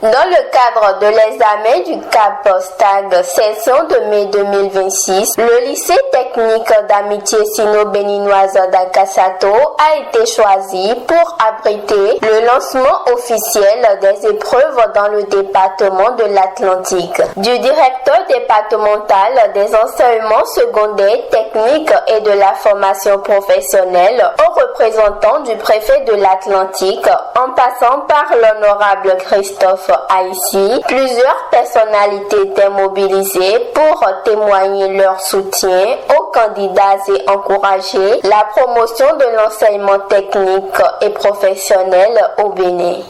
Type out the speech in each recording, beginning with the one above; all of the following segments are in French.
Dans le cadre de l'examen du CAP STAG session de mai 2026, le lycée technique d'amitié sino-béninoise d'Akasato a été choisi pour abriter le lancement officiel des épreuves dans le département de l'Atlantique. Du directeur départemental des enseignements secondaires, techniques et de la formation professionnelle au représentant du préfet de l'Atlantique, en passant par l'honorable Christophe Haïti, plusieurs personnalités étaient mobilisées pour témoigner leur soutien aux candidats et encourager la promotion de l'enseignement technique et professionnel au Bénin.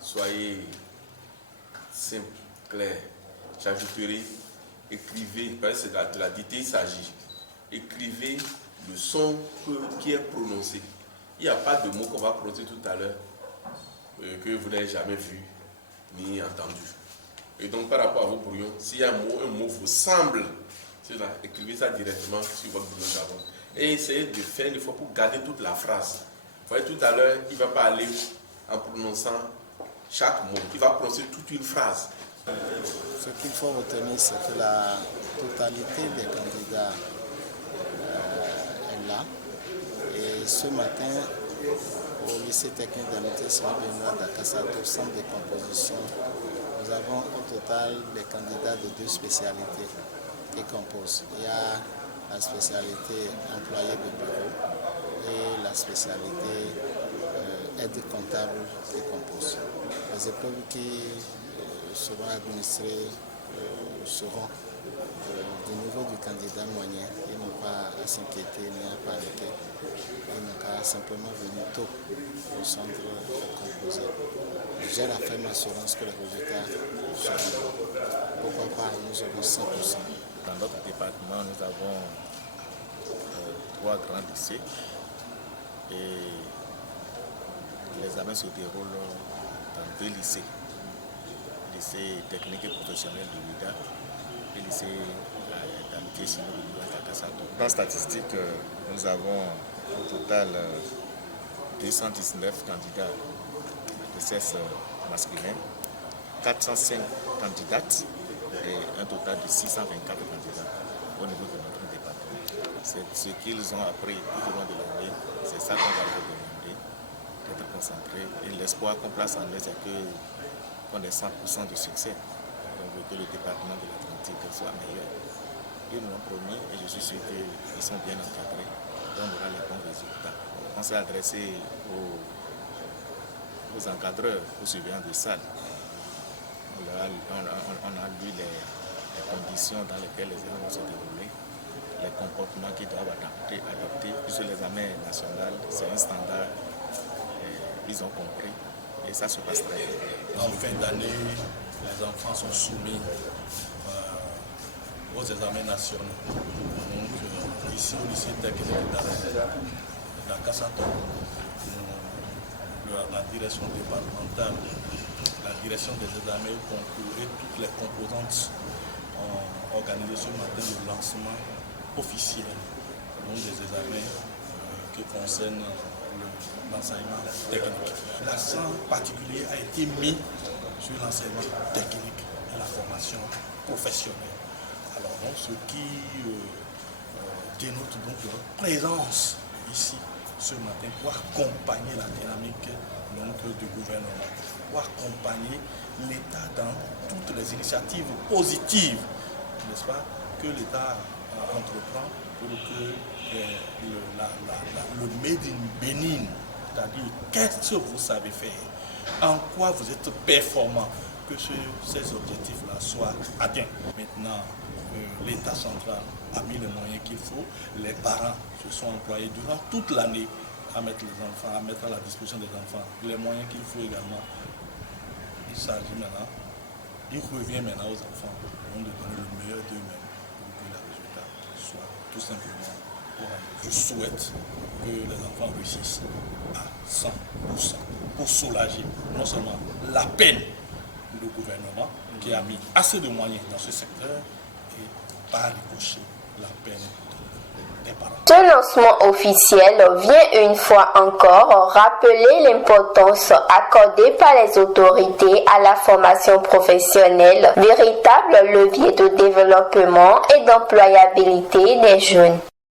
Soyez simple, clair. J'ajouterai, écrivez, parce que de la dictée il s'agit. Écrivez le son qui est prononcé. Il n'y a pas de mot qu'on va prononcer tout à l'heure que vous n'avez jamais vu ni entendu. Et donc par rapport à vos brouillons, s'il y a un mot vous semble, écrivez ça directement sur votre brouillon d'avant. Et essayez de faire l'effort pour garder toute la phrase. Vous voyez, tout à l'heure, il ne va pas aller en prononçant chaque mot. Il va prononcer toute une phrase. Ce qu'il faut retenir, c'est que la totalité des candidats est là. Et ce matin, au lycée technique d'amitié sino-béninois d'Akasato, centre de composition, nous avons au total des candidats de 2 spécialités qui composent. Il y a la spécialité employé de bureau et la spécialité aide comptable qui compose. Les épreuves qui seront administrées seront du niveau du candidat moyen. Il n'a pas à s'inquiéter ni à paniquer. Il n'a qu'à simplement venir tôt au centre composé. J'ai la ferme assurance que les résultats seront bons. Pourquoi pas, nous aurons 100%. Dans notre département, nous avons 3 grands lycées et les examens se déroulent dans 2 lycées. Le lycée technique et professionnel de l'UDA et le lycée d'amitié sino-béninoise d'Akasato. Dans statistiques, nous avons au total 219 candidats de sexe masculin, 405 candidates et un total de 624 candidats au niveau de notre département. C'est ce qu'ils ont appris tout au long de l'année, c'est ça qu'on va leur demander, d'être concentrés. Et l'espoir qu'on place en eux, c'est qu'on ait 100% de succès, donc que le département de l'Atlantique soit meilleur. Ils nous l'ont promis et je suis sûr qu'ils sont bien encadrés, et on aura les bons résultats. On s'est adressé aux encadreurs, aux surveillants de salle. On a lu les conditions dans lesquelles les élèves vont se dérouler, les comportements qu'ils doivent adopter, puisque l'examen national, c'est un standard, ils ont compris et ça se passe très bien. En fin d'année, les enfants sont soumis aux examens nationaux. Donc, ici au lycée technique d'Akasato, la direction départementale, la direction des examens au concours et toutes les composantes ont organisé ce matin le lancement officiel des examens qui concernent l'enseignement technique. L'accent particulier a été mis sur l'enseignement technique et la formation professionnelle. Alors, donc, ce qui dénote donc leur présence ici ce matin pour accompagner la dynamique du gouvernement, pour accompagner l'État dans toutes les initiatives positives, n'est-ce pas, que l'État entreprend pour que le Made in Bénin, c'est-à-dire qu'est-ce que vous savez faire, en quoi vous êtes performant, que ces objectifs-là soient atteints. Maintenant, l'État central a mis les moyens qu'il faut, les parents se sont employés durant toute l'année à mettre les enfants, à mettre à la disposition des enfants les moyens qu'il faut également. Il s'agit maintenant, il revient maintenant aux enfants de donner le meilleur d'eux-mêmes pour que les résultats soient tout simplement corrects. Je souhaite que les enfants réussissent à 100% pour soulager non seulement la peine du gouvernement qui a mis assez de moyens dans ce secteur et par ricochet la peine de des parents. Ce lancement officiel vient une fois encore rappeler l'importance accordée par les autorités à la formation professionnelle, véritable levier de développement et d'employabilité des jeunes.